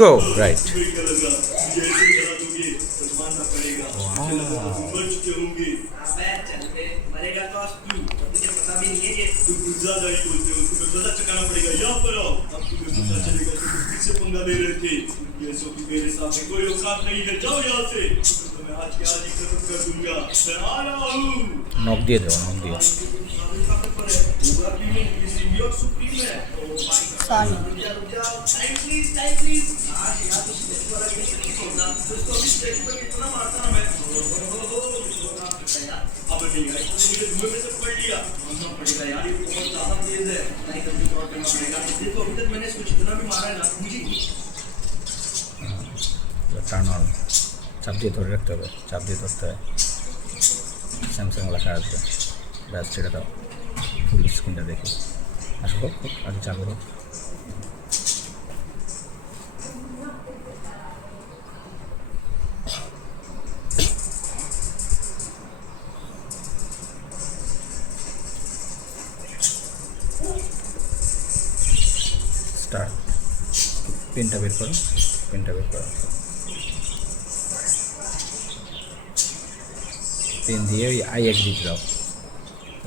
গো right. নখ দিয়ে দেবো, নখ দিয়ে। টার্ন অন, চাপ দিয়ে ধরে রাখতে হবে, চাপ দিয়ে ধরতে হয়। স্যামসাং লেখা আসবে, ব্যাস ছেড়ে দাও, ফুল স্ক্রিনটা দেখি। আসো হোক, আগে চালু হোক। স্টার্ট। পেনটা বের করো, পেনটা বের করো। পেন দিয়ে ওই আই অ্যাগ্রি দাও,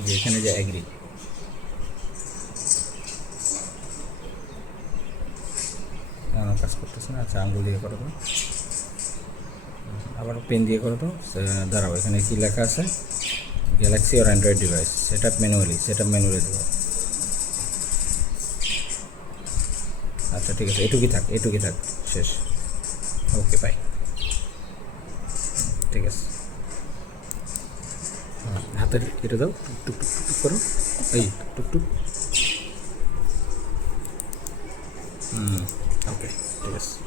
যে এখানে যে অ্যাগ্রি। কাজ করতেছে না, আচ্ছা আঙ্গুল দিয়ে করো তো, আবার পেন দিয়ে করো তো। দাঁড়াও, এখানে কি লেখা আছে? গ্যালাক্সি আর Android device set up manually, set up manually দেবো। আচ্ছা ঠিক আছে, এটুকুই থাক, এটুকুই থাক, শেষ। Okay bye. ঠিক আছে, হাতে কেটে দাও, টুক টুক টুক টুক করো, এই টুক টুক। ওকে ঠিক আছে।